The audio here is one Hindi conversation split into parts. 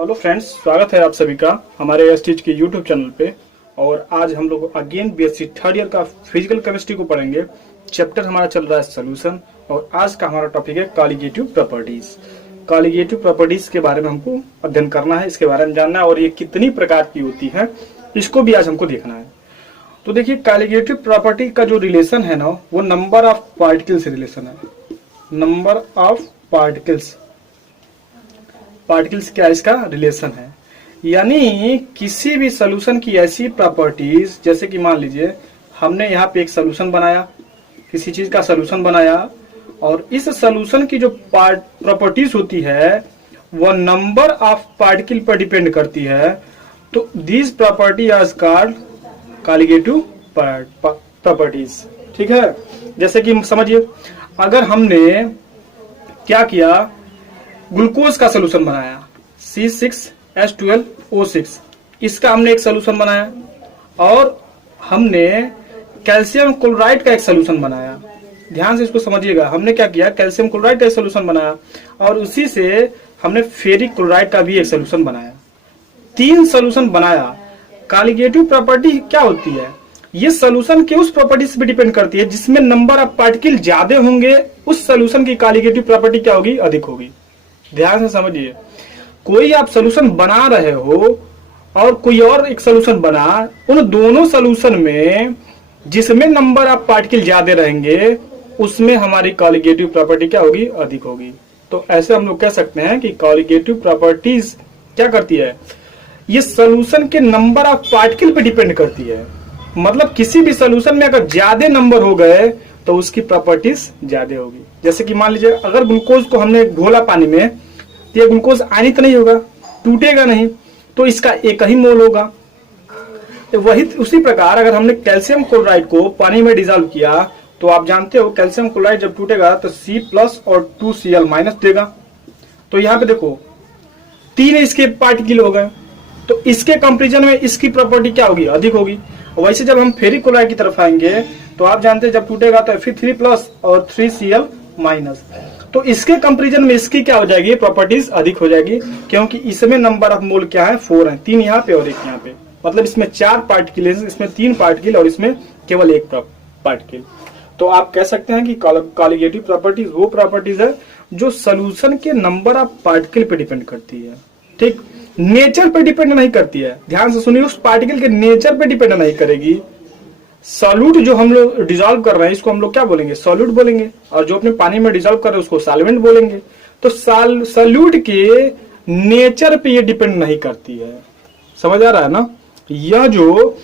हेलो फ्रेंड्स, स्वागत है आप सभी का हमारे एसटीच के यूट्यूब चैनल पे। और आज हम लोग अगेन बीएससी थर्ड ईयर का फिजिकल केमिस्ट्री को पढ़ेंगे। चैप्टर हमारा चल रहा है सोल्यूशन और आज का हमारा टॉपिक है कॉलिगेटिव प्रॉपर्टीज। कॉलिगेटिव प्रॉपर्टीज के बारे में हमको अध्ययन करना है, इसके बारे में जानना है और ये कितनी प्रकार की होती है इसको भी आज हमको देखना है। तो देखिए, कॉलिगेटिव प्रॉपर्टी का जो रिलेशन है ना, वो नंबर ऑफ पार्टिकल से रिलेशन है। नंबर ऑफ पार्टिकल्स क्या इसका रिलेशन है, यानी किसी भी सॉल्यूशन की ऐसी प्रॉपर्टीज, जैसे कि मान लीजिए हमने यहाँ पे एक सॉल्यूशन बनाया, किसी चीज का सॉल्यूशन बनाया और इस सॉल्यूशन की जो प्रॉपर्टीज होती है वो नंबर ऑफ पार्टिकल पर डिपेंड करती है। तो this property are called colligative properties. ठीक है, जैसे कि समझिए, अगर हमने क्या किया, ग्लूकोज का सोल्यूशन बनाया C6H12O6, इसका हमने एक सोल्यूशन बनाया और हमने कैल्शियम क्लोराइड का एक सोल्यूशन बनाया। ध्यान से इसको समझिएगा, हमने क्या किया, कैल्शियम क्लोराइड का एक सोल्यूशन बनाया और उसी से हमने फेरिक क्लोराइड का भी एक सोल्यूशन बनाया। 3 सोल्यूशन बनाया। कॉलिगेटिव प्रॉपर्टी क्या होती है? ये सोल्यूशन के उस प्रॉपर्टीज पे डिपेंड करती है जिसमें नंबर ऑफ पार्टिकल ज्यादा होंगे, उस सोल्यूशन की कॉलिगेटिव प्रॉपर्टी क्या होगी, अधिक होगी। ध्यान से समझिए, कोई आप सोल्यूशन बना रहे हो और कोई और एक सोल्यूशन बना, उन दोनों सोल्यूशन में जिसमें नंबर ऑफ पार्टिकल ज्यादा रहेंगे उसमें हमारी कॉलिगेटिव प्रॉपर्टी क्या होगी, अधिक होगी। तो ऐसे हम लोग कह सकते हैं कि कॉलिगेटिव प्रॉपर्टीज क्या करती है, ये सोल्यूशन के नंबर ऑफ पार्टिकल पे डिपेंड करती है। मतलब किसी भी सोल्यूशन में अगर ज्यादा नंबर हो गए तो उसकी प्रॉपर्टीज ज्यादा होगी। जैसे कि मान लीजिए, अगर ग्लूकोज को हमने घोला पानी में, तो ये ग्लूकोज आयनित नहीं होगा, टूटेगा नहीं, तो इसका एक ही मोल होगा। वही उसी प्रकार अगर हमने कैल्शियम क्लोराइड को पानी में डिजॉल्व किया, तो आप जानते हो कैल्शियम क्लोराइड जब टूटेगा तो C+ और 2Cl- देगा। तो यहाँ पे देखो 3 इसके पार्टिकल हो गए, तो इसके कंपेरिजन में इसकी प्रॉपर्टी क्या होगी, अधिक होगी। वैसे जब हम फेरिक क्लोराइड की तरफ आएंगे तो आप जानते हैं जब टूटेगा तो Fe3+ और 3Cl-, तो इसके कंपैरिजन में इसकी क्या हो जाएगी, प्रॉपर्टीज अधिक हो जाएगी, क्योंकि इसमें नंबर ऑफ मोल क्या है, 4 है, 3 यहाँ पे और 1 यहाँ पे। मतलब इसमें 4 पार्टिकल है, इसमें 3 पार्टिकल और इसमें केवल 1 पार्टिकल। तो आप कह सकते हैं कि कॉलिगेटिव प्रॉपर्टीज वो प्रॉपर्टीज है जो सोल्यूशन के नंबर ऑफ पार्टिकल पे डिपेंड करती है। ठीक, नेचर पे डिपेंड नहीं करती है। ध्यान से सुनिए, उस पार्टिकल के नेचर पे डिपेंड नहीं करेगी। सॉल्यूट जो हम लोग डिजॉल्व कर रहे हैं इसको हम लोग क्या बोलेंगे, सॉल्यूट बोलेंगे, और जो अपने पानी में डिजॉल्व कर रहे हैं उसको सॉल्वेंट बोलेंगे। तो सॉल्यूट के नेचर पे ये डिपेंड नहीं करती है। समझ आ रहा है ना? यह जो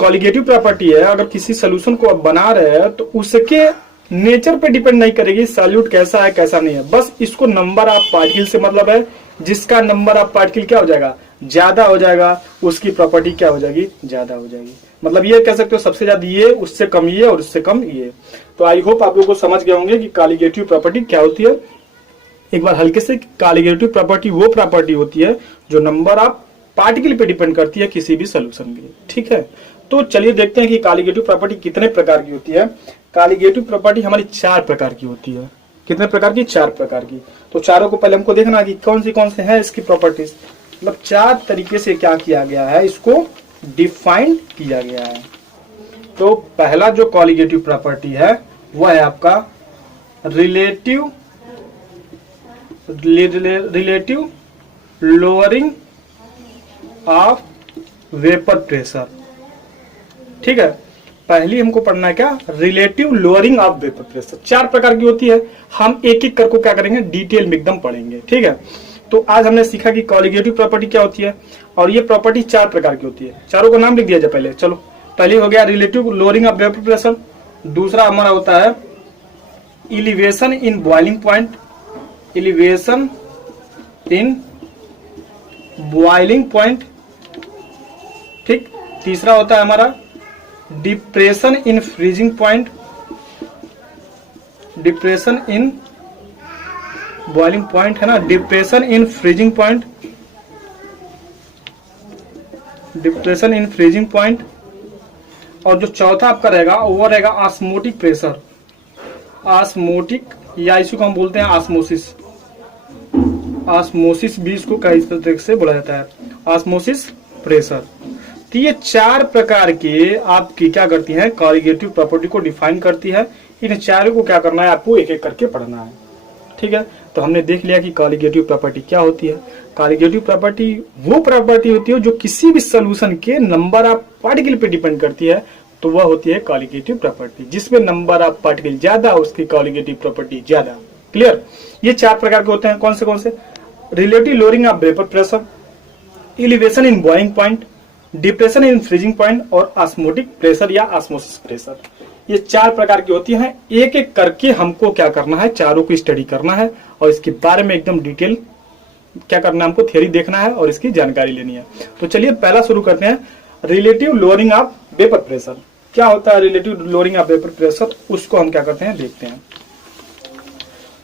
कॉलिगेटिव प्रॉपर्टी है, अगर किसी सोल्यूशन को आप बना रहे हैं तो उसके नेचर पे डिपेंड नहीं करेगी सॉल्यूट कैसा है कैसा नहीं है। बस इसको नंबर ऑफ पार्टिकल से मतलब है, जिसका नंबर ऑफ पार्टिकल क्या हो जाएगा, ज्यादा हो जाएगा, उसकी प्रॉपर्टी क्या हो जाएगी, ज्यादा हो जाएगी। मतलब ये कह सकते हो सबसे ज्यादा ये, उससे कम ये और उससे कम ये। तो आई होप आप लोगों को समझ गए होंगे कि कॉलिगेटिव प्रॉपर्टी क्या होती है। एक बार हल्के से, कॉलिगेटिव प्रॉपर्टी वो प्रॉपर्टी होती है जो नंबर ऑफ पार्टिकल पे डिपेंड करती है किसी भी सोल्यूशन के। ठीक है, तो चलिए देखते हैं कि कॉलिगेटिव प्रॉपर्टी कितने प्रकार की होती है। कॉलिगेटिव प्रॉपर्टी हमारी 4 प्रकार की होती है। कितने प्रकार की, 4 प्रकार की। तो चारों को पहले हमको देखना कि कौन से हैं इसकी प्रॉपर्टीज। मतलब 4 तरीके से क्या किया गया है, इसको डिफाइन किया गया है। तो पहला जो कॉलिगेटिव प्रॉपर्टी है वह है आपका relative lowering of vapour pressure. ठीक है, पहली हमको पढ़ना है क्या, relative lowering of vapour pressure. 4 प्रकार की होती है, हम एक एक करके क्या करेंगे, डिटेल में एकदम पढ़ेंगे। ठीक है, तो आज हमने सीखा कि कॉलिगेटिव प्रॉपर्टी क्या होती है और ये प्रॉपर्टी 4 प्रकार की होती है। चारों को नाम लिख दिया जाए पहले। चलो, पहले हो गया relative lowering of vapour pressure. दूसरा हमारा होता है elevation in boiling point, elevation in boiling point. ठीक, तीसरा होता है हमारा depression in freezing point, depression in boiling point है ना, depression in freezing point, depression in freezing point. और जो चौथा आपका रहेगा वो रहेगा ऑस्मोटिक प्रेशर, ऑस्मोटिक, या इसको हम बोलते हैं ऑस्मोसिस। ऑस्मोसिस भी इसको इस तरह से बोला जाता है, ऑस्मोसिस प्रेशर। तो ये 4 प्रकार के आपकी क्या करती हैं, कॉलिगेटिव प्रॉपर्टी को डिफाइन करती है। इन चारों को क्या करना है, आपको एक एक करके पढ़ना है। ठीक है, तो हमने देख लिया कि कॉलिगेटिव प्रॉपर्टी क्या होती है। कॉलिगेटिव प्रॉपर्टी वो प्रॉपर्टी होती है जो किसी भी सोल्यूशन के नंबर ऑफ पार्टिकल पे डिपेंड करती है, तो वह होती है कॉलिगेटिव प्रॉपर्टी। जिसमें नंबर ऑफ पार्टिकल ज्यादा उसकी कॉलिगेटिव प्रॉपर्टी ज्यादा। क्लियर। ये 4 प्रकार के होते हैं। कौन से? Relative lowering of vapour pressure, elevation in boiling point, depression in freezing point और ऑस्मोटिक प्रेशर या ऑस्मोसिस प्रेशर। ये 4 प्रकार की होती हैं। एक एक करके हमको क्या करना है, चारों को स्टडी करना है और इसके बारे में एकदम डिटेल क्या करना है, हमको थ्योरी देखना है और इसकी जानकारी लेनी है। तो चलिए पहला शुरू करते हैं, relative lowering of vapour pressure. क्या होता है relative lowering of vapour pressure, उसको हम क्या करते हैं, देखते हैं।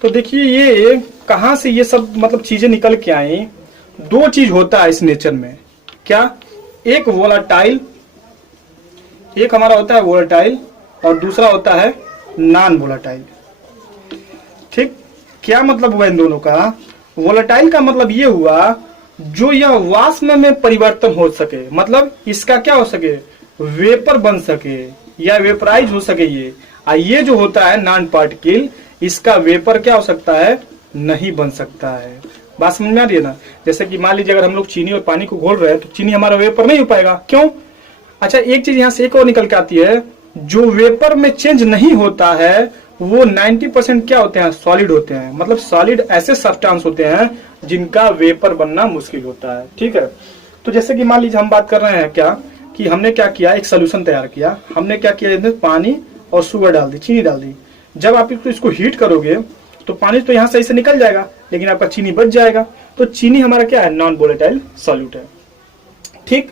तो देखिए ये कहां से ये सब मतलब चीजें निकल के आई। 2 चीज होता है इस नेचर में। क्या? एक वोलाटाइल, एक हमारा होता है वोलाटाइल और दूसरा होता है नॉन वोलाटाइल। ठीक, क्या मतलब हुआ इन दोनों का? वोलाटाइल का मतलब ये हुआ जो यह वाष्प में परिवर्तन हो सके, मतलब इसका क्या हो सके, वेपर बन सके या वेपराइज हो सके। ये जो होता है नॉन पार्टिकल, इसका वेपर क्या हो सकता है, नहीं बन सकता है। बात समझ में आ रही है ना? जैसे कि मान लीजिए अगर हम लोग चीनी और पानी को घोल रहे हैं तो चीनी हमारा वेपर नहीं हो पाएगा। क्यों? अच्छा, एक चीज यहां से एक और निकल के आती है, जो वेपर में चेंज नहीं होता है वो 90% क्या होते हैं, सॉलिड होते हैं। मतलब सॉलिड ऐसे सब्सटेंस होते हैं जिनका वेपर बनना मुश्किल होता है। ठीक है, तो जैसे कि मान लीजिए हम बात कर रहे हैं क्या कि हमने क्या किया, एक सोल्यूशन तैयार किया। हमने क्या किया, इसमें पानी और शुगर डाल दी, चीनी डाल दी। जब आप इसको हीट करोगे तो पानी तो यहाँ सही से निकल जाएगा लेकिन आपका चीनी बच जाएगा। तो चीनी हमारा क्या है, नॉन वोलेटाइल सॉल्यूट है। ठीक,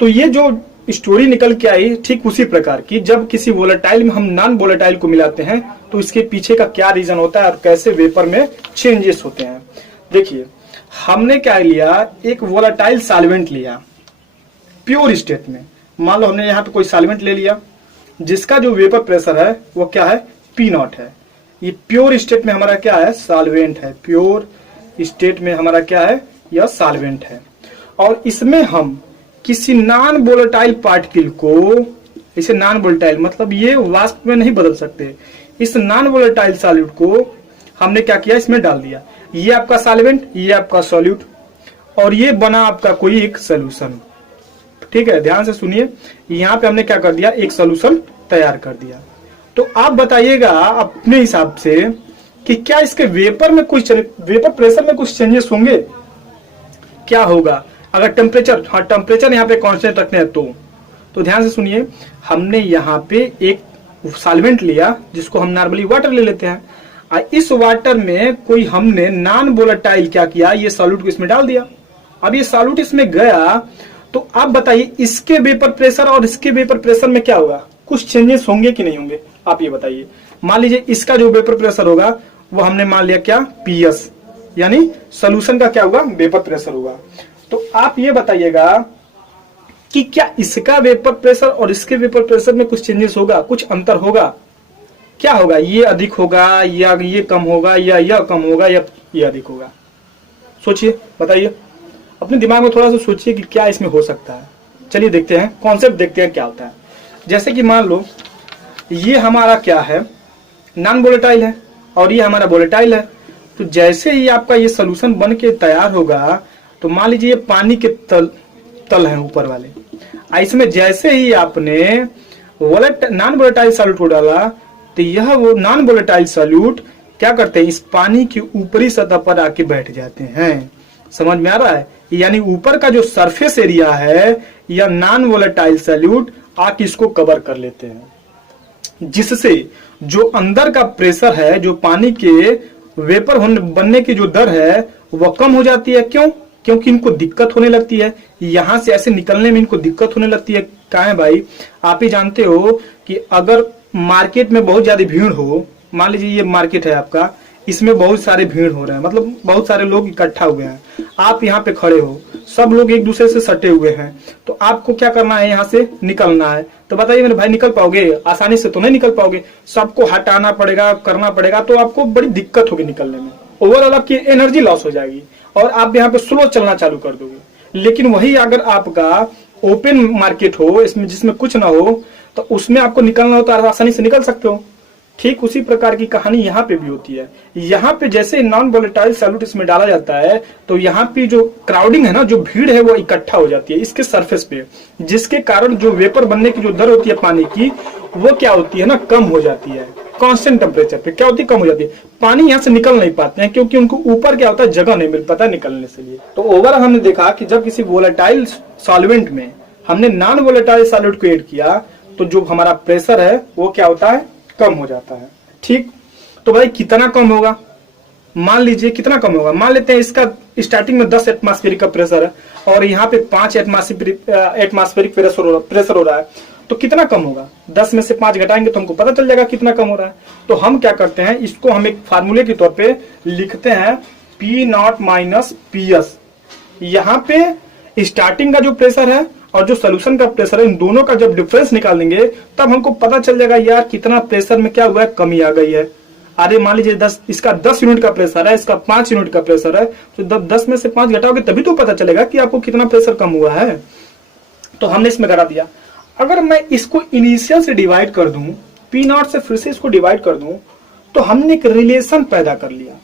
तो ये जो स्टोरी निकल के आई ठीक उसी प्रकार की, जब किसी वोलेटाइल में हम नॉन वोलेटाइल को मिलाते हैं तो इसके पीछे का क्या रीजन होता है और कैसे वेपर में चेंजेस होते हैं। देखिए हमने क्या लिया, एक वोलेटाइल सॉल्वेंट लिया प्योर स्टेट में। मान लो हमने यहाँ पे कोई सॉल्वेंट ले लिया जिसका जो वेपर प्रेशर है वो क्या है, P0 है। ये प्योर स्टेट में हमारा क्या है, सॉल्वेंट है। प्योर स्टेट में हमारा क्या है, यह सॉल्वेंट है। और इसमें हम किसी नॉन वोलेटाइल पार्टिकल को, इसे नॉन वोलेटाइल मतलब ये वाष्प में नहीं बदल सकते, इस नॉन वोलेटाइल सॉल्यूट को हमने क्या किया, इसमें डाल दिया। ये आपका सॉल्वेंट, ये आपका सॉल्यूट और ये बना आपका कोई एक सोल्यूशन। ठीक है, ध्यान से सुनिए, यहाँ पे हमने क्या कर दिया, एक सोल्यूशन तैयार कर दिया। तो आप बताइएगा अपने हिसाब से कि क्या इसके वेपर में कुछ, वेपर प्रेशर में कुछ चेंजेस होंगे? क्या होगा अगर टेम्परेचर, हाँ टेम्परेचर यहाँ पे कांस्टेंट रखते हैं तो ध्यान से सुनिए, हमने यहाँ पे एक सॉल्वेंट लिया जिसको हम नॉर्मली वाटर ले लेते हैं। इस वाटर में कोई हमने नॉन वोलेटाइल क्या किया, ये सॉल्यूट को इसमें डाल दिया। अब ये सॉल्यूट इसमें गया तो आप बताइए इसके वेपर प्रेशर और इसके वेपर प्रेशर में क्या होगा, कुछ चेंजेस होंगे कि नहीं होंगे? आप ये बताइए। मान लीजिए इसका जो वेपर प्रेशर होगा वो हमने मान लिया क्या, PS, यानी सोल्यूशन का क्या होगा, वेपर प्रेशर होगा। तो आप ये बताइएगा कि क्या इसका वेपर प्रेशर और इसके वेपर प्रेशर में कुछ चेंजेस होगा, कुछ अंतर होगा? क्या होगा, ये अधिक होगा या ये कम होगा या यह कम होगा या ये अधिक होगा? सोचिए, बताइए, अपने दिमाग में थोड़ा सा सोचिए कि क्या इसमें हो सकता है। चलिए देखते हैं, कॉन्सेप्ट देखते हैं क्या होता है। जैसे कि मान लो ये हमारा क्या है, नॉन वोलेटाइल है और ये हमारा वोलेटाइल है। तो जैसे ही आपका ये सोल्यूशन बन के तैयार होगा तो मान लीजिए ये पानी के तल है ऊपर वाले, इसमें जैसे ही आपने नॉन वोलेटाइल सॉल्यूट को डाला तो यह वो नॉन वोलेटाइल सॉल्यूट क्या करते हैं, इस पानी की ऊपरी सतह पर आके बैठ जाते हैं। समझ में आ रहा है? यानी ऊपर का जो सरफेस एरिया है या नॉन वोलेटाइल सॉल्यूट आके इसको कवर कर लेते हैं, जिससे जो अंदर का प्रेशर है, जो पानी के वेपर बनने की जो दर है वह कम हो जाती है। क्यों? क्योंकि इनको दिक्कत होने लगती है, यहां से ऐसे निकलने में इनको दिक्कत होने लगती है। क्या है भाई, आप ही जानते हो कि अगर मार्केट में बहुत ज्यादा भीड़ हो, मान लीजिए ये मार्केट है आपका, इसमें बहुत सारे भीड़ हो रहे हैं, मतलब बहुत सारे लोग इकट्ठा हुए हैं, आप यहाँ पे खड़े हो, सब लोग एक दूसरे से सटे हुए हैं, तो आपको क्या करना है, यहाँ से निकलना है। तो बताइए मेरे भाई, निकल पाओगे? आसानी से तो नहीं निकल पाओगे, सबको हटाना पड़ेगा, करना पड़ेगा, तो आपको बड़ी दिक्कत होगी निकलने में। ओवरऑल आपकी एनर्जी लॉस हो जाएगी और आप यहाँ पे स्लो चलना चालू कर दोगे। लेकिन वही अगर आपका ओपन मार्केट हो, इसमें जिसमें कुछ ना हो, तो उसमें आपको निकलना हो तो आसानी से निकल सकते हो। ठीक उसी प्रकार की कहानी यहाँ पे भी होती है। यहाँ पे जैसे नॉन वोलेटाइल सॉल्यूट इसमें डाला जाता है तो यहाँ पे जो क्राउडिंग है ना, जो भीड़ है वो इकट्ठा हो जाती है इसके सरफेस पे, जिसके कारण जो वेपर बनने की जो दर होती है पानी की, वो क्या होती है ना, कम हो जाती है। कांस्टेंट टेम्परेचर पे क्या होती है, कम हो जाती है। पानी यहाँ से निकल नहीं पाते हैं क्योंकि उनको ऊपर क्या होता है, जगह नहीं मिल पाता निकलने से लिए। तो ओवरऑल हमने देखा कि जब किसी वोलेटाइल सॉल्वेंट में हमने नॉन वोलेटाइल सॉल्यूट को ऐड किया तो जो हमारा प्रेशर है वो क्या होता है, कम हो जाता है। ठीक, तो भाई कितना कम होगा, मान लीजिए कितना कम होगा। मान लेते हैं इसका स्टार्टिंग में 10 एटमॉस्फेरिक का प्रेशर है और यहाँ पे 5 एटमॉस्फेरिक प्रेशर हो रहा है, तो कितना कम होगा। 10 में से 5 घटाएंगे तो हमको पता चल जाएगा कितना कम हो रहा है। तो हम क्या करते हैं, इसको हम एक फार्मूले के तौर पे लिखते हैं P0 माइनस PS। यहाँ पे स्टार्टिंग का जो प्रेशर है और जो सोल्यूशन का प्रेशर है, इन दोनों का जब डिफरेंस निकाल देंगे तब हमको पता चल जाएगा यार कितना प्रेशर में क्या हुआ है, कमी आ गई है। अरे मान लीजिए 10, इसका 10 यूनिट का प्रेशर है, इसका 5 यूनिट का प्रेशर है, तो 10 में से 5 घटाओगे तभी तो पता चलेगा कि आपको कितना प्रेशर कम हुआ है। तो हमने इसमें घटा दिया। अगर मैं इसको इनिशियल से डिवाइड कर दूं, P0 से फिर से इसको डिवाइड कर दूं, तो हमने एक रिलेशन पैदा कर लिया।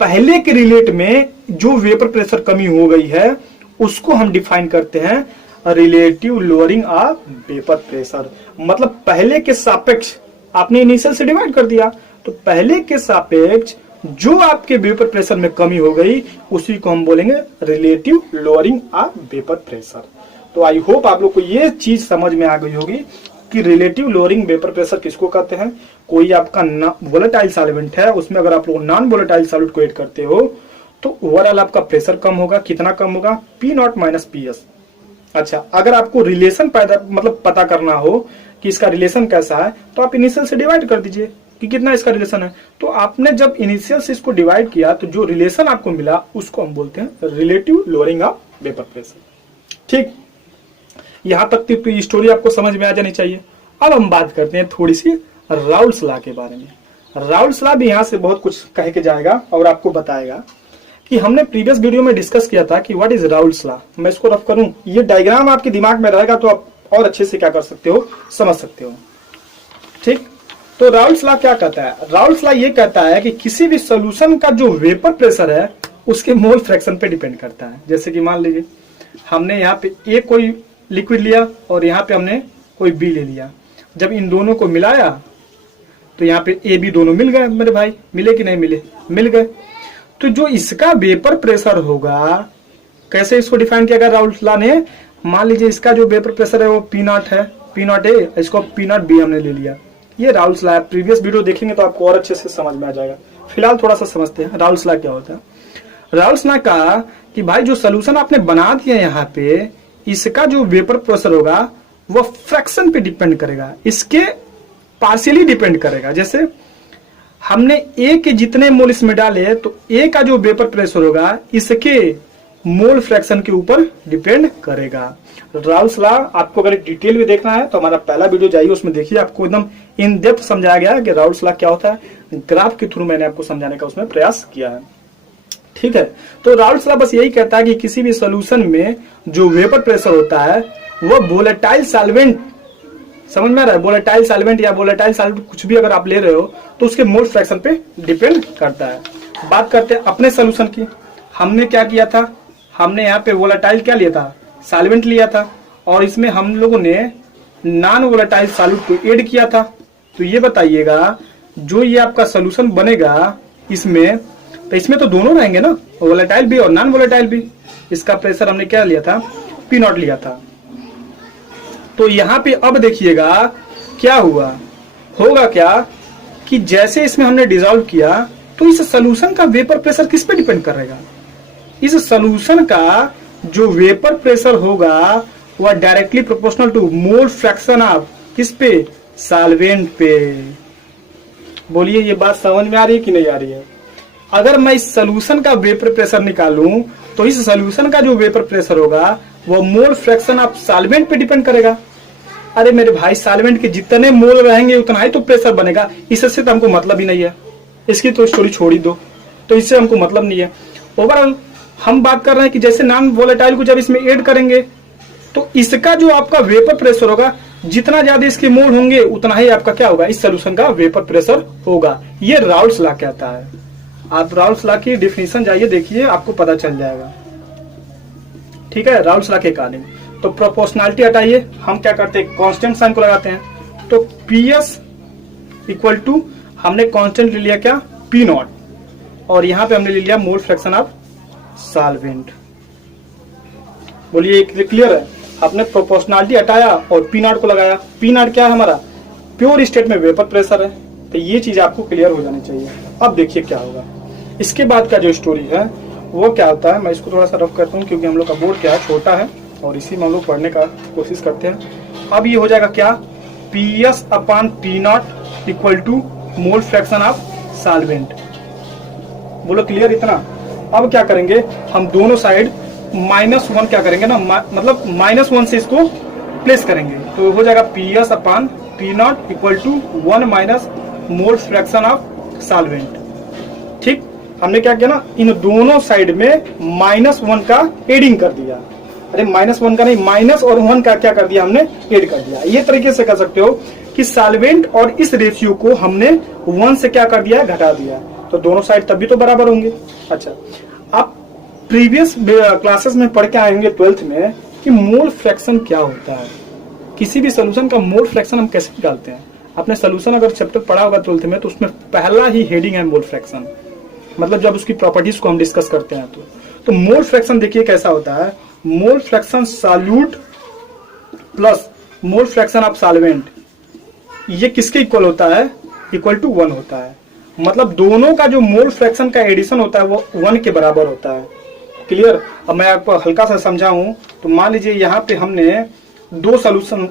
पहले के रिलेट में जो वेपर प्रेशर कमी हो गई है उसको हम डिफाइन करते हैं relative lowering of vapour pressure. मतलब पहले के सापेक्ष आपने इनिशियल से डिवाइड कर दिया, तो पहले के सापेक्ष जो आपके वेपर प्रेशर में कमी हो गई उसी को हम बोलेंगे relative lowering of vapour pressure. तो आई होप आप लोग को ये चीज समझ में आ गई होगी कि रिलेटिव लोअरिंग वेपर प्रेशर किसको कहते हैं। कोई आपका वोलेटाइल सॉल्वेंट है, उसमें अगर आप लोग नॉन वोलेटाइल सॉल्यूट को ऐड करते हो तो ओवरऑल आपका प्रेशर कम होगा। कितना कम होगा, P0 माइनस PS। अच्छा, अगर आपको रिलेशन मतलब पता करना हो कि इसका रिलेशन कैसा है, तो आप इनिशियल से डिवाइड कर दीजिए कि कितना इसका रिलेशन है। तो आपने जब इनिशियल से इसको डिवाइड किया तो जो रिलेशन आपको मिला उसको हम बोलते हैं relative lowering of vapour pressure. ठीक, यहां तक की स्टोरी आपको समझ में आ जानी चाहिए। अब हम बात करते हैं थोड़ी सी राउल्स लॉ के बारे में। राउल्स लॉ भी यहां से बहुत कुछ कह के जाएगा और आपको बताएगा कि हमने प्रीवियस वीडियो में डिस्कस किया था कि व्हाट इज राउल्स लॉ। मैं इसको रफ करूं, ये डायग्राम आपके दिमाग में रहेगा तो आप और अच्छे से क्या कर सकते हो, समझ सकते हो। ठीक, तो राउल्स लॉ क्या कहता है, राउल्स लॉ ये कहता है कि किसी भी सोल्यूशन का जो वेपर प्रेशर है उसके मोल फ्रैक्शन पे डिपेंड करता है। जैसे कि मान लीजिए हमने यहाँ पे ए कोई लिक्विड लिया और यहाँ पे हमने कोई बी ले लिया। जब इन दोनों को मिलाया तो यहाँ पे ए बी दोनों मिल गए मेरे भाई, मिले कि नहीं मिले, मिल गए। तो जो इसका वेपर प्रेशर होगा, कैसे इसको डिफाइन किया गया राउल्स लॉ ने। मान लीजिए इसका जो वेपर प्रेशर है वो P0 है, P0 ए, इसको P0 बी हमने ले लिया। ये राउल्स लॉ है, प्रीवियस वीडियो देखेंगे तो आपको और अच्छे से समझ में आ जाएगा। फिलहाल थोड़ा सा समझते हैं राउल्स लॉ क्या होता है। राउल्स लॉ कहा कि भाई जो सोल्यूशन आपने बना दिया यहाँ पे, इसका जो वेपर प्रेशर होगा वो फ्रैक्शन पे डिपेंड करेगा, इसके पार्शियली डिपेंड करेगा। जैसे हमने ए के जितने मोल इसमें डाले तो ए का जो वेपर प्रेशर होगा इसके मोल फ्रैक्शन के ऊपर डिपेंड करेगा। राउल्स लॉ आपको अगर डिटेल में देखना है तो हमारा पहला वीडियो जाइए, उसमें देखिए, आपको एकदम इन डेप्थ समझाया गया है कि राउल्स लॉ क्या होता है। ग्राफ के थ्रू मैंने आपको समझाने का उसमें प्रयास किया है। ठीक है, तो राउल्स लॉ बस यही कहता है कि किसी भी सोल्यूशन में जो वेपर प्रेशर होता है वो वोलेटाइल सॉल्वेंट, समझ में आ रहा है, वोलेटाइल सॉल्वेंट या वोलेटाइल सॉल्वेंट कुछ भी अगर आप ले रहे हो तो उसके मोल फ्रैक्शन पे डिपेंड करता है। बात करते हैं अपने सोल्यूशन की। हमने क्या किया था, हमने यहाँ पे वोलेटाइल क्या लिया था, सॉल्वेंट लिया था, और इसमें हम लोगों ने नॉन वोलेटाइल सॉल्यूट को ऐड किया था। तो ये बताइएगा जो ये आपका सोल्यूशन बनेगा इसमें, तो इसमें तो दोनों रहेंगे ना, वोलेटाइल भी और नॉन वोलेटाइल भी। इसका प्रेशर हमने क्या लिया था, P0 लिया था। तो यहाँ पे अब देखिएगा क्या हुआ, होगा क्या कि जैसे इसमें हमने डिसॉल्व किया तो इस सोल्यूशन का वेपर प्रेशर किस पे डिपेंड करेगा, इस सोल्यूशन का जो वेपर प्रेशर होगा वह directly proportional to mole fraction of किस पे, सॉल्वेंट पे। बोलिए ये बात समझ में आ रही है कि नहीं आ रही है। अगर मैं इस सोल्यूशन का वेपर प्रेशर निकालूं तो इस सोल्यूशन का जो वेपर प्रेशर होगा वह मोल फ्रैक्शन ऑफ सॉल्वेंट पे डिपेंड करेगा। अरे मेरे भाई, सॉल्वेंट के जितने मोल रहेंगे उतना ही तो प्रेशर बनेगा, इससे तो हमको मतलब ही नहीं है, इसकी तो स्टोरी छोड़ ही दो, तो इससे हमको मतलब नहीं है। ओवरऑल हम बात कर रहे हैं कि जैसे नॉन वोलेटाइल को जब इसमें ऐड करेंगे तो इसका जो आपका वेपर प्रेशर होगा, जितना ज्यादा इसके मोल होंगे उतना ही आपका क्या होगा, इस सोल्यूशन का वेपर प्रेशर होगा। ये राउल्स लॉ कहता है। आप राउल्स लॉ की डेफिनेशन जाइए देखिए, आपको पता चल जाएगा। ठीक है, राउल्स लॉ के अकॉर्डिंग। तो प्रोपोर्शनलिटी हटाइए, हम क्या करते हैं, कांस्टेंट साइन को लगाते हैं। तो पीएस इक्वल टू हमने कांस्टेंट ले लिया क्या, पी नॉट, और यहां पे हमने ले लिया मोल फ्रैक्शन ऑफ सॉल्वेंट। बोलिए क्लियर है? आपने प्रोपोर्शनलिटी हटाया और पी नॉट को लगाया। पी नॉट क्या है हमारा, प्योर स्टेट में वेपर प्रेशर है। तो ये चीज आपको क्लियर हो जानी चाहिए। अब देखिए क्या होगा इसके बाद का जो स्टोरी है वो क्या होता है। मैं इसको थोड़ा सा रफ करता हूँ क्योंकि हम लोग का बोर्ड क्या है, छोटा है और इसी में हम लोग पढ़ने का कोशिश करते हैं। अब ये हो जाएगा क्या, P S upon P naught equal to mole fraction of solvent. बोलो क्लियर इतना? अब क्या करेंगे हम, दोनों साइड -1 क्या करेंगे ना, मतलब -1 से इसको प्लेस करेंगे। तो हो जाएगा P S upon P naught equal to 1 minus mole fraction of solvent. ठीक, हमने क्या किया ना, इन दोनों साइड में -1 का एडिंग कर दिया। अरे -1 का नहीं, माइनस और 1 का क्या कर दिया हमने, एड कर दिया। ये तरीके से कर सकते हो कि सॉल्वेंट और इस रेशियो को हमने 1 से क्या कर दिया, घटा दिया। तो दोनों साइड तभी तो बराबर होंगे। अच्छा, आप प्रीवियस क्लासेस में पढ़ के आएंगे 12th में कि मोल फ्रैक्शन क्या होता है। किसी भी सोल्यूशन का मोल फ्रैक्शन हम कैसे निकालते हैं। आपने सोल्यूशन अगर चैप्टर पढ़ा होगा 12th में तो उसमें पहला ही हेडिंग है मोल फ्रैक्शन, मतलब जब उसकी प्रॉपर्टीज को हम डिस्कस करते हैं तो मोल फ्रैक्शन देखिए कैसा होता है। Mole fraction solute plus mole fraction of solvent, ये किसके इक्वल होता है, इक्वल टू 1 होता है। मतलब दोनों का जो मोल फ्रैक्शन का एडिशन होता है वो 1 के बराबर होता है। क्लियर? अब मैं आपको हल्का सा समझाऊं तो मान लीजिए यहाँ पे हमने दो सोल्यूशन,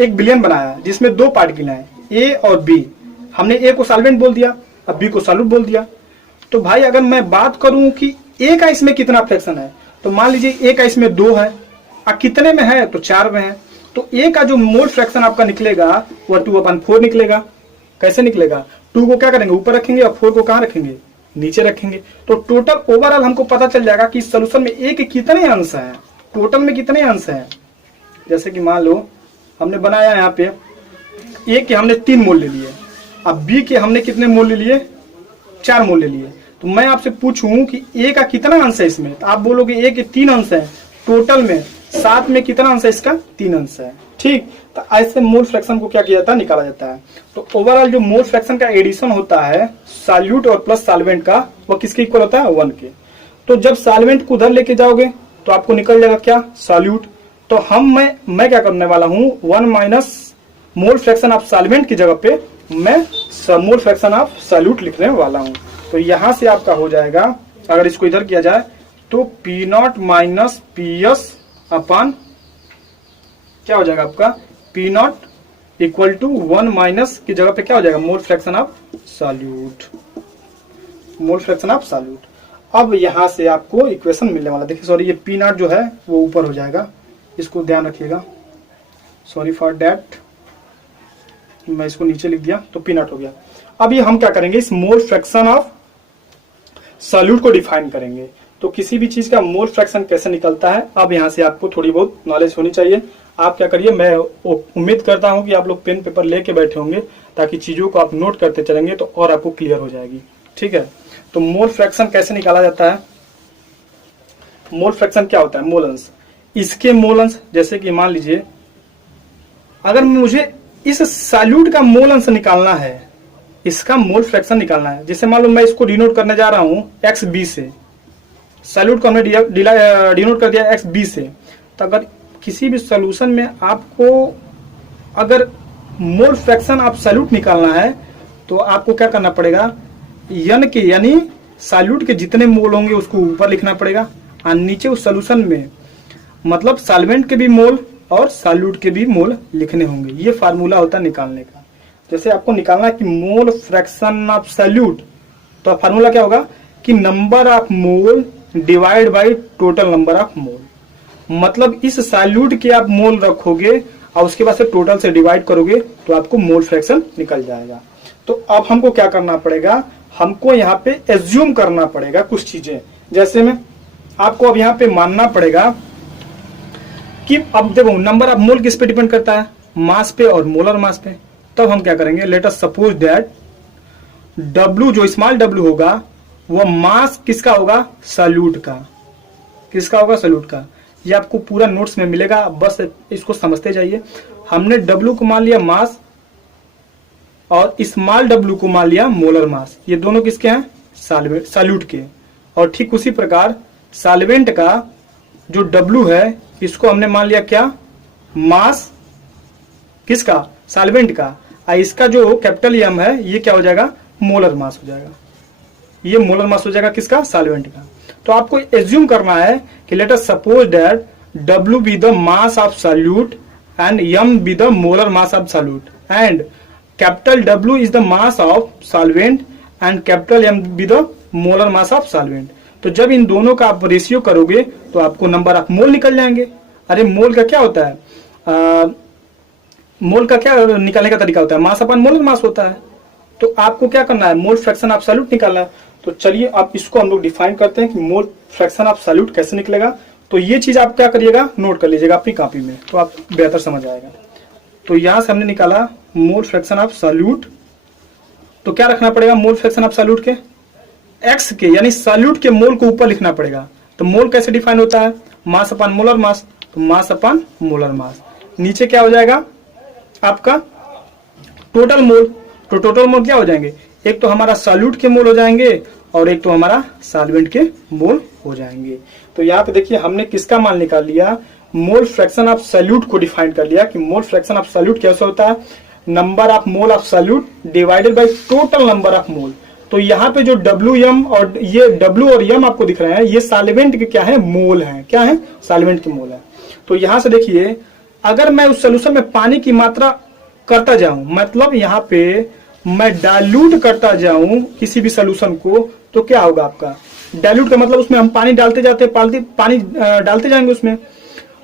एक बिलियन बनाया जिसमें 2 पार्टिकल हैं, ए और बी। हमने ए को सॉल्वेंट बोल दिया, अब बी को सॉल्यूट बोल दिया। तो भाई अगर मैं बात करूं कि ए का इसमें कितना फ्रैक्शन है, तो मान लीजिए ए का इसमें 2 है और कितने में है, तो 4 में है। तो ए का जो मोल फ्रैक्शन आपका निकलेगा वह 2/4 निकलेगा। कैसे निकलेगा, 2 को क्या करेंगे, ऊपर रखेंगे और 4 को कहां रखेंगे, नीचे रखेंगे। तो टोटल ओवरऑल हमको पता चल जाएगा कि सोल्यूशन में ए के कितने अंश हैं, टोटल में कितने अंश हैं। जैसे कि मान लो हमने बनाया यहाँ पे ए के हमने 3 मोल ले लिए, अब बी के हमने कितने मोल ले लिए, 4 मोल ले लिए। तो मैं आपसे पूछूं कि ए का कितना अंश है इसमें, तो आप बोलोगे ए के 3 अंश है, टोटल में 7 में कितना अंश है इसका, 3 अंश है। ठीक, तो ऐसे मोल फ्रैक्शन को क्या किया जाता है, निकाला जाता है। तो ओवरऑल जो मोल फ्रैक्शन का एडिशन होता है सॉल्यूट और प्लस सॉल्वेंट का, वो किसके इक्वल होता है, 1 के। तो जब सॉल्वेंट को उधर लेके जाओगे तो आपको निकल जाएगा क्या, सॉल्यूट। तो मैं क्या करने वाला हूं, 1 minus mole fraction of solvent की जगह पे मैं मोल फ्रैक्शन ऑफ सॉल्यूट लिखने वाला हूं। तो यहां से आपका हो जाएगा, अगर इसको इधर किया जाए तो P naught minus P S upon क्या हो जाएगा आपका, P naught equal to 1 minus की जगह पे क्या हो जाएगा, mole fraction of solute, mole fraction of solute. अब यहां से आपको इक्वेशन मिलने वाला, देखिए सॉरी, ये पी नॉट जो है वो ऊपर हो जाएगा, इसको ध्यान रखिएगा, सॉरी फॉर दैट, मैं इसको नीचे लिख दिया तो पी नॉट हो गया। अब ये हम क्या करेंगे, इस मोल फ्रैक्शन ऑफ सॉल्यूट को डिफाइन करेंगे। तो किसी भी चीज का मोल फ्रैक्शन कैसे निकलता है, अब यहाँ से आपको थोड़ी बहुत नॉलेज होनी चाहिए। आप क्या करिए, मैं उम्मीद करता हूं कि आप लोग पेन पेपर लेके बैठे होंगे ताकि चीजों को आप नोट करते चलेंगे तो और आपको क्लियर हो जाएगी। ठीक है, तो मोल फ्रैक्शन कैसे निकाला जाता है। मोल फ्रैक्शन क्या होता है, मोल अंश, इसके मोल अंश, जैसे कि मान लीजिए अगर मुझे इस सॉल्यूट का मोल अंश निकालना है, इसका मोल फ्रैक्शन निकालना है, जैसे मान लो मैं इसको डिनोट करने जा रहा हूं एक्स बी से, सॉल्यूट को हमने डिनोट कर दिया एक्स बी से। तो अगर किसी भी सॉल्यूशन में आपको अगर मोल फ्रैक्शन ऑफ सॉल्यूट निकालना है तो आपको क्या करना पड़ेगा, यन के यानी सॉल्यूट के जितने मोल होंगे उसको ऊपर लिखना पड़ेगा और नीचे उस सॉल्यूशन में मतलब सॉल्वेंट के भी मोल और सॉल्यूट के भी मोल लिखने होंगे। ये फार्मूला होता है निकालने का। जैसे आपको निकालना है कि मोल फ्रैक्शन ऑफ सॉल्यूट, तो फार्मूला क्या होगा कि number of mole divide by total number of मोल। मतलब इस सॉल्यूट के आप मोल रखोगे और उसके बाद से टोटल से डिवाइड करोगे तो आपको मोल फ्रैक्शन निकल जाएगा। तो अब हमको क्या करना पड़ेगा, हमको यहाँ पे एज्यूम करना पड़ेगा कुछ चीजें। जैसे में आपको अब यहाँ पे मानना पड़ेगा कि अब देखो नंबर ऑफ मोल किस पे डिपेंड करता है, मास पे और मोलर मास पे। तब हम क्या करेंगे, let us suppose that W जो स्मॉल w होगा वो मास किसका होगा, सॉल्यूट का। किसका होगा, सॉल्यूट का। ये आपको पूरा नोट्स में मिलेगा, बस इसको समझते जाइए। हमने W को मान लिया मास और स्मॉल w को मान लिया मोलर मास। ये दोनों किसके हैं, सॉल्यूट के। और ठीक उसी प्रकार सॉल्वेंट का जो W है इसको हमने मान लिया क्या, मास किसका, सॉल्वेंट का। इसका जो कैपिटल M है ये क्या हो जाएगा, मोलर मास हो जाएगा। ये मोलर मास हो जाएगा किसका, सॉल्वेंट का। तो आपको एज्यूम करना है कि let us suppose that W be the mass of solute and M be the molar mass of solute and capital W is the mass of solvent and capital M be the molar mass of solvent. तो जब इन दोनों का आप रेशियो करोगे तो आपको नंबर ऑफ मोल निकल जाएंगे। अरे मोल का क्या होता है, मोल का क्या निकालने का तरीका होता है, मास अपन मोलर मास होता है। तो आपको क्या करना है, मोल फ्रैक्शन ऑफ सॉल्यूट निकालना है। तो चलिए आप इसको हम लोग डिफाइन करते हैं कि मोल फ्रैक्शन ऑफ सॉल्यूट कैसे निकलेगा। तो ये चीज आप क्या करिएगा, नोट कर लीजिएगा अपनी कॉपी में, तो आप बेहतर समझ आएगा। तो यहां से हमने निकाला मोल फ्रैक्शन ऑफ सॉल्यूट। तो क्या रखना पड़ेगा, मोल फ्रैक्शन ऑफ सॉल्यूट के एक्स के यानी सॉल्यूट के मोल को ऊपर लिखना पड़ेगा। तो मोल कैसे डिफाइन होता है, मास अपन मोलर मास। तो मास अपन मोलर मास। नीचे क्या हो जाएगा आपका टोटल मोल। तो टोटल मोल क्या हो जाएंगे, एक तो हमारा सॉल्यूट के मोल हो जाएंगे और एक तो हमारा सॉल्वेंट के मोल हो जाएंगे। तो यहाँ पे देखिए हमने किसका मान निकाल लिया, मोल फ्रैक्शन ऑफ सॉल्यूट को डिफाइन कर लिया कि मोल फ्रैक्शन ऑफ सॉल्यूट कैसे होता है, number of mole of solute divided by total number of मोल। तो यहाँ पे जो WM और ये W और M आपको दिख रहे हैं ये सॉल्वेंट के क्या है, मोल हैं। क्या है, सॉल्वेंट के मोल है। तो यहां से देखिए अगर मैं उस सोल्यूशन में पानी की मात्रा करता जाऊं, मतलब यहाँ पे मैं डाइल्यूट करता जाऊं किसी भी सोल्यूशन को, तो क्या होगा आपका, डाइल्यूट का मतलब उसमें हम पानी डालते जाते पानी डालते जाएंगे उसमें,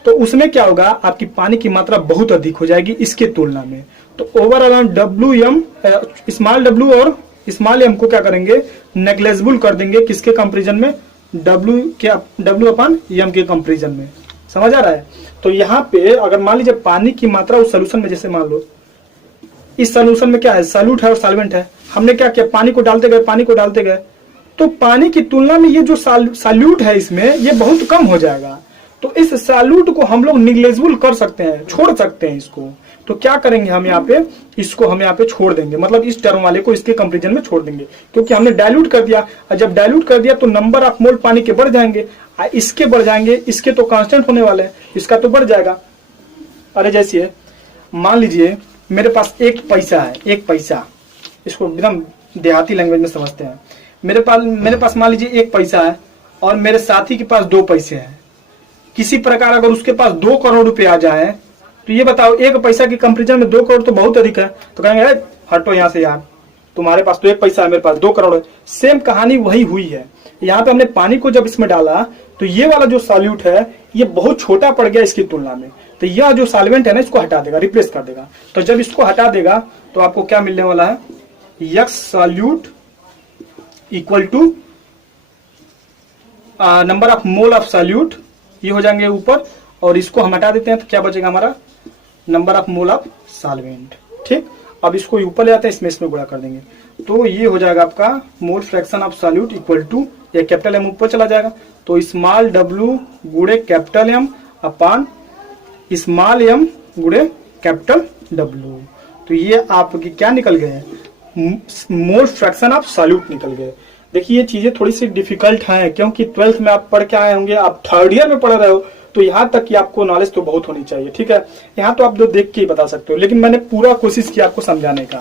तो उसमें क्या होगा, आपकी पानी की मात्रा बहुत अधिक हो जाएगी इसके तुलना में। तो ओवरऑल WM स्मॉल w और स्मॉल m को क्या करेंगे, नेग्लेजिबल कर देंगे किसके कंपेरिजन में, W अपन M के कंपेरिजन में। समझ आ रहा है। तो यहाँ पे अगर मान लीजिए पानी की मात्रा उस सोल्यूशन में, जैसे मान लो इस सोल्यूशन में क्या है, सॉल्यूट है और सॉल्वेंट है, हमने क्या किया, पानी को डालते गए, तो पानी की तुलना में ये जो सॉल्यूट है इसमें ये बहुत कम हो जाएगा। तो इस सॉल्यूट को हम लोग निग्लेजिबल कर सकते हैं, छोड़ सकते हैं इसको। तो क्या करेंगे हम यहाँ पे, इसको हम यहाँ पे छोड़ देंगे, मतलब इस टर्म वाले को इसके कंपेरिजन में छोड़ देंगे, क्योंकि हमने डाइल्यूट कर दिया। और जब डाइल्यूट कर दिया तो नंबर ऑफ मोल पानी के बढ़ जाएंगे, इसके बढ़ जाएंगे, इसके तो कांस्टेंट होने वाले हैं, इसका तो बढ़ जाएगा। अरे जैसे मान लीजिए मेरे पास 1 पैसा है, 1 पैसा, इसको एकदम देहाती लैंग्वेज में समझते हैं। मेरे पास मान लीजिए 1 पैसा है और मेरे साथी के पास 2 पैसे हैं। किसी प्रकार अगर उसके पास 2 करोड़ रुपए आ जाए तो ये बताओ 1 पैसा के कंपेरिजन में 2 करोड़ तो बहुत अधिक है। तो कहेंगे हटो यहाँ से यार, तुम्हारे पास तो 1 पैसा है, मेरे पास 2 करोड़ है। सेम कहानी वही हुई है। यहाँ पे हमने पानी को जब इसमें डाला तो ये वाला जो सॉल्यूट है ये बहुत छोटा पड़ गया इसकी तुलना में, तो यह जो सॉल्वेंट है ना इसको हटा देगा, रिप्लेस कर देगा। तो जब इसको हटा देगा तो आपको क्या मिलने वाला है, X solute equal to number of mole of solute, ये हो जाएंगे ऊपर, और इसको हम हटा देते हैं तो क्या बचेगा हमारा, number of mole of solvent. ठीक, अब इसको ऊपर ले आते हैं, इसमें गुणा कर देंगे, तो ये हो जाएगा आपका mole fraction of solute equal to, ये कैपिटल M ऊपर चला जाएगा, तो स्मॉल w गुणे capital M upon small m गुणे कैपिटल W। तो ये आपकी क्या निकल गए, मोल फ्रैक्शन ऑफ सॉल्यूट निकल गए। देखिए ये चीजें थोड़ी सी डिफिकल्ट हैं, क्योंकि 12th में आप पढ़ के आए होंगे, आप 3rd ईयर में पढ़ रहे हो, तो यहाँ तक कि आपको नॉलेज तो बहुत होनी चाहिए। ठीक है, यहाँ तो आप जो देख के ही बता सकते हो, लेकिन मैंने पूरा कोशिश किया आपको समझाने का।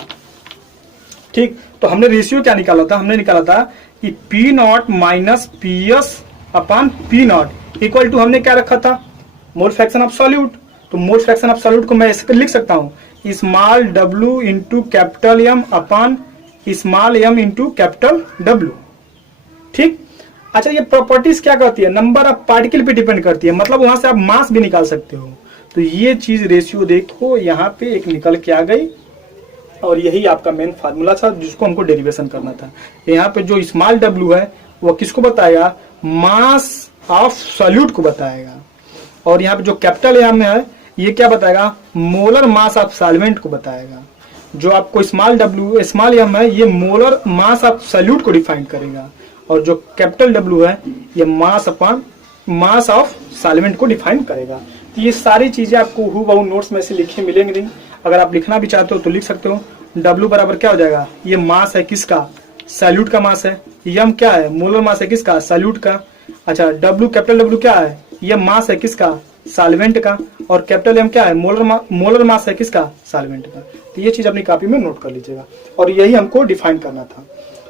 ठीक, तो हमने रेशियो क्या निकाला था, हमने निकाला था कि P0 minus PS upon P0 equal to, हमने क्या रखा था, मोल फ्रैक्शन ऑफ सॉल्यूट। तो मोल फ्रैक्शन ऑफ सॉल्यूट को मैं ऐसे लिख सकता हूँ, small w into capital M upon small m into capital W। ठीक, अच्छा ये प्रॉपर्टीज क्या करती है, नंबर ऑफ पार्टिकल पे डिपेंड करती है, मतलब वहां से आप मास भी निकाल सकते हो। तो ये चीज रेशियो देखो यहाँ पे एक निकल के आ गई, और यही आपका मेन फार्मूला था जिसको हमको डेरिवेशन करना था। यहाँ पे जो स्मॉल w है वो किसको बताएगा, मास ऑफ सॉल्यूट को बताएगा। और यहाँ पे जो कैपिटल एम है ये क्या बताएगा, मोलर मास ऑफ सॉल्वेंट को बताएगा। जो आपको स्मॉल डब्ल्यू स्मॉल एम है ये मोलर मास ऑफ सॉल्यूट को डिफाइन करेगा, और जो कैपिटल डब्ल्यू है ये mass upon mass of solvent को डिफाइन करेगा। तो ये सारी चीजें आपको हूबहू नोट्स में से लिखे मिलेंगे नहीं। अगर आप लिखना भी चाहते हो तो लिख सकते हो। W बराबर क्या हो जाएगा, ये मास है किसका, सॉल्यूट का मास है। यम क्या है, मोलर मास है किसका, सॉल्यूट का। अच्छा W कैपिटल W क्या है, ये मास है किसका, सॉल्वेंट का। और कैपिटल M क्या है, मोलर मास है किसका, सॉल्वेंट का। तो ये चीज अपनी कॉपी में नोट कर लीजिएगा, और यही हमको डिफाइन करना था।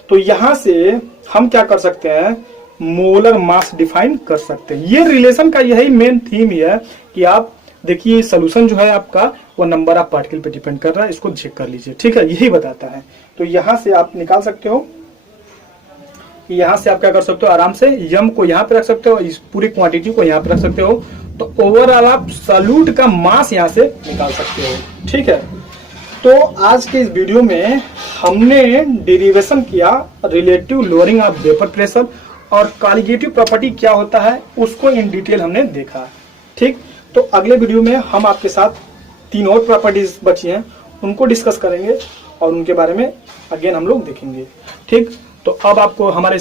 तो यहां से हम क्या कर सकते हैं, मोलर मास डिफाइन कर सकते हैं। ये रिलेशन का यही मेन थीम ही है कि आप देखिए सोल्यूशन जो है आपका वो नंबर ऑफ पार्टिकल पे डिपेंड कर रहा है, इसको चेक कर लीजिए, ठीक है, यही बताता है। तो यहां से आप निकाल सकते हो, यहां से आप क्या कर सकते हो, आराम से यम को यहां पे रख सकते हो, इस पूरी क्वांटिटी को यहां पे रख सकते हो। तो ओवरऑल आप सॉल्यूट का मास यहां से निकाल सकते हो, ठीक है। तो आज के इस वीडियो में हमने डेरिवेशन किया relative lowering of vapour pressure, और कॉलिगेटिव प्रॉपर्टी क्या होता है उसको इन डिटेल हमने देखा, ठीक। तो अगले वीडियो में हम आपके साथ 3 और प्रॉपर्टीज बची हैं उनको डिस्कस करेंगे, और उनके बारे में अगेन हम लोग देखेंगे, ठीक। तो अब आपको हमारे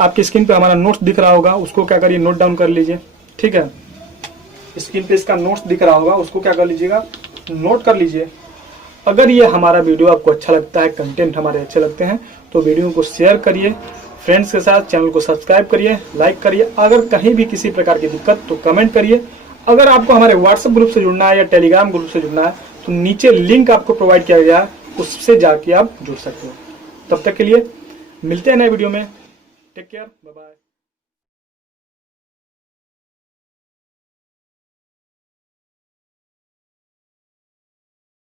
आपकी स्क्रीन पे हमारा नोट्स दिख रहा होगा, उसको क्या करिए, नोट डाउन कर लीजिए, ठीक है। स्क्रीन पे इसका नोट्स दिख रहा होगा, उसको क्या कर लीजिएगा, नोट कर लीजिए। अगर ये हमारा वीडियो आपको अच्छा लगता है, कंटेंट हमारे अच्छे लगते हैं, तो वीडियो को शेयर करिए फ्रेंड्स के साथ, चैनल को सब्सक्राइब करिए, लाइक करिए। अगर कहीं भी किसी प्रकार की दिक्कत तो कमेंट करिए। अगर आपको हमारे व्हाट्सएप ग्रुप से जुड़ना है या टेलीग्राम ग्रुप से जुड़ना है तो नीचे लिंक आपको प्रोवाइड किया गया है, उससे जाके आप जुड़ सकते हो। तब तक के लिए मिलते हैं नए वीडियो में, टेक केयर, बाय बाय।